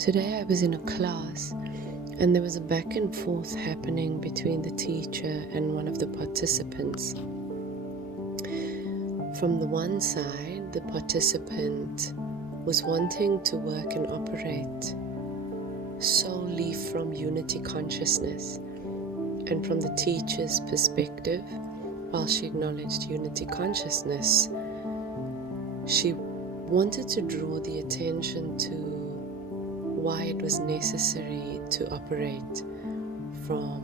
Today I was in a class and there was a back and forth happening between the teacher and one of the participants. From the one side, the participant was wanting to work and operate solely from unity consciousness, and from the teacher's perspective, while she acknowledged unity consciousness, she wanted to draw the attention to why it was necessary to operate from,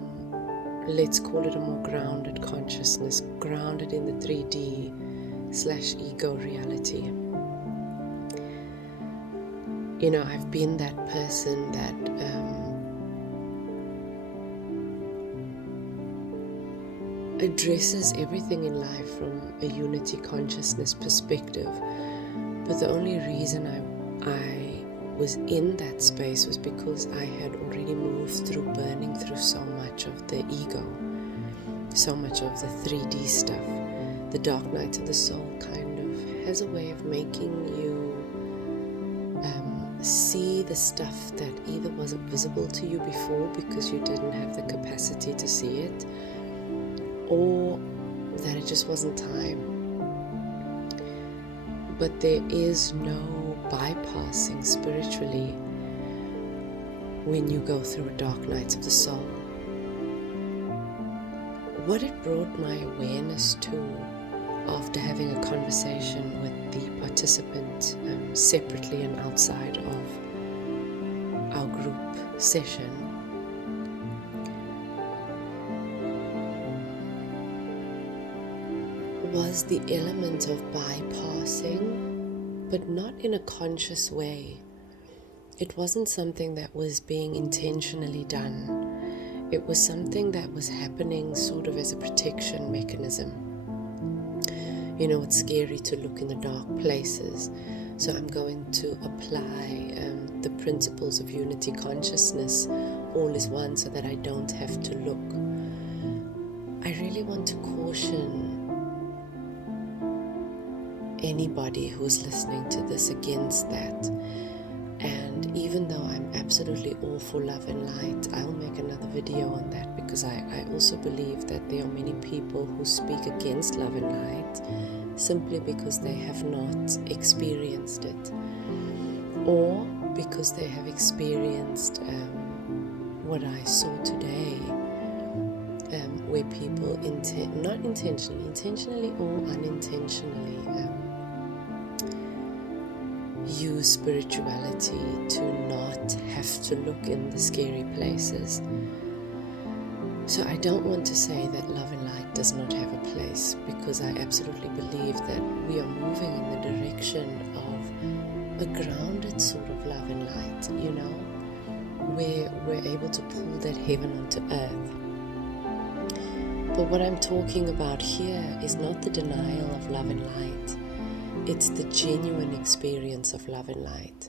let's call it a more grounded consciousness, grounded in the 3D/ego reality. You know, I've been that person that addresses everything in life from a unity consciousness perspective, but the only reason I was in that space was because I had already moved through burning through so much of the ego, so much of the 3D stuff. The dark night of the soul kind of has a way of making you see the stuff that either wasn't visible to you before because you didn't have the capacity to see it, or that it just wasn't time. But there is no bypassing spiritually when you go through a dark night of the soul. What it brought my awareness to after having a conversation with the participant separately and outside of our group session was the element of bypassing, but not in a conscious way. It wasn't something that was being intentionally done. It was something that was happening sort of as a protection mechanism. You know, it's scary to look in the dark places, so I'm going to apply the principles of unity consciousness, all is one, so that I don't have to look. I really want to caution anybody who's listening to this against that. And even though I'm absolutely all for love and light, I'll make another video on that, because I also believe that there are many people who speak against love and light simply because they have not experienced it, or because they have experienced what I saw today, where people not intentionally or unintentionally use spirituality to not have to look in the scary places. So I don't want to say that love and light does not have a place, because I absolutely believe that we are moving in the direction of a grounded sort of love and light, you know, where we're able to pull that heaven onto earth. But what I'm talking about here is not the denial of love and light. It's the genuine experience of love and light.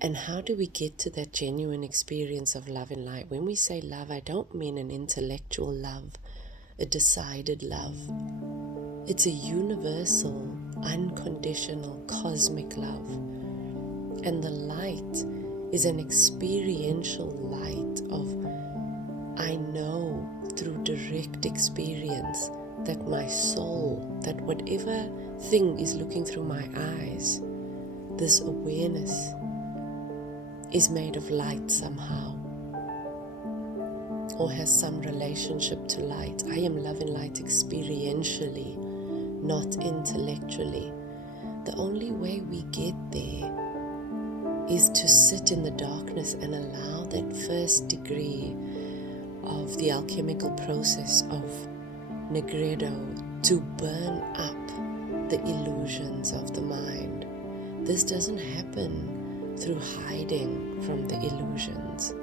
And how do we get to that genuine experience of love and light? When we say love, I don't mean an intellectual love, a decided love. It's a universal, unconditional, cosmic love. And the light is an experiential light of, I know through direct experience that my soul, that whatever thing is looking through my eyes, this awareness is made of light somehow, or has some relationship to light. I am love and light experientially, not intellectually. The only way we get there is to sit in the darkness and allow that first degree of the alchemical process of Negredo to burn up the illusions of the mind. This doesn't happen through hiding from the illusions.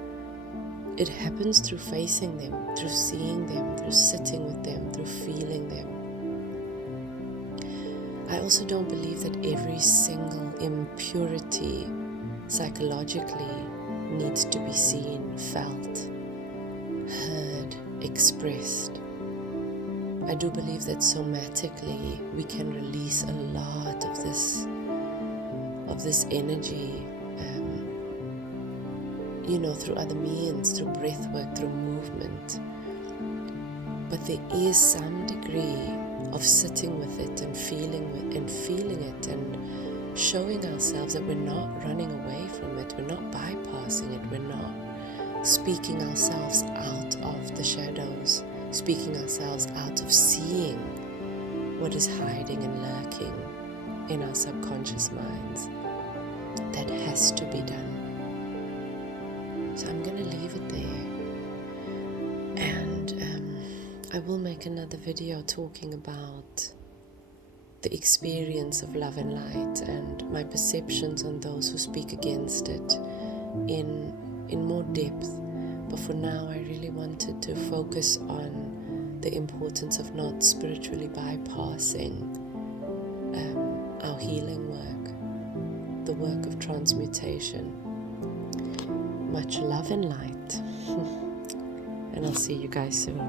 It happens through facing them, through seeing them, through sitting with them, through feeling them. I also don't believe that every single impurity psychologically needs to be seen, felt, heard, expressed. I do believe that somatically we can release a lot of this energy through other means, through breath work, through movement. But there is some degree of sitting with it and feeling it and showing ourselves that we're not running away from it, we're not bypassing it, we're not speaking ourselves out of the shadows, speaking ourselves out of seeing what is hiding and lurking in our subconscious minds. That has to be done. So I'm going to leave it there, and I will make another video talking about the experience of love and light and my perceptions on those who speak against it in more depth. But for now, I really wanted to focus on the importance of not spiritually bypassing our healing work, the work of transmutation. Much love and light, and I'll see you guys soon.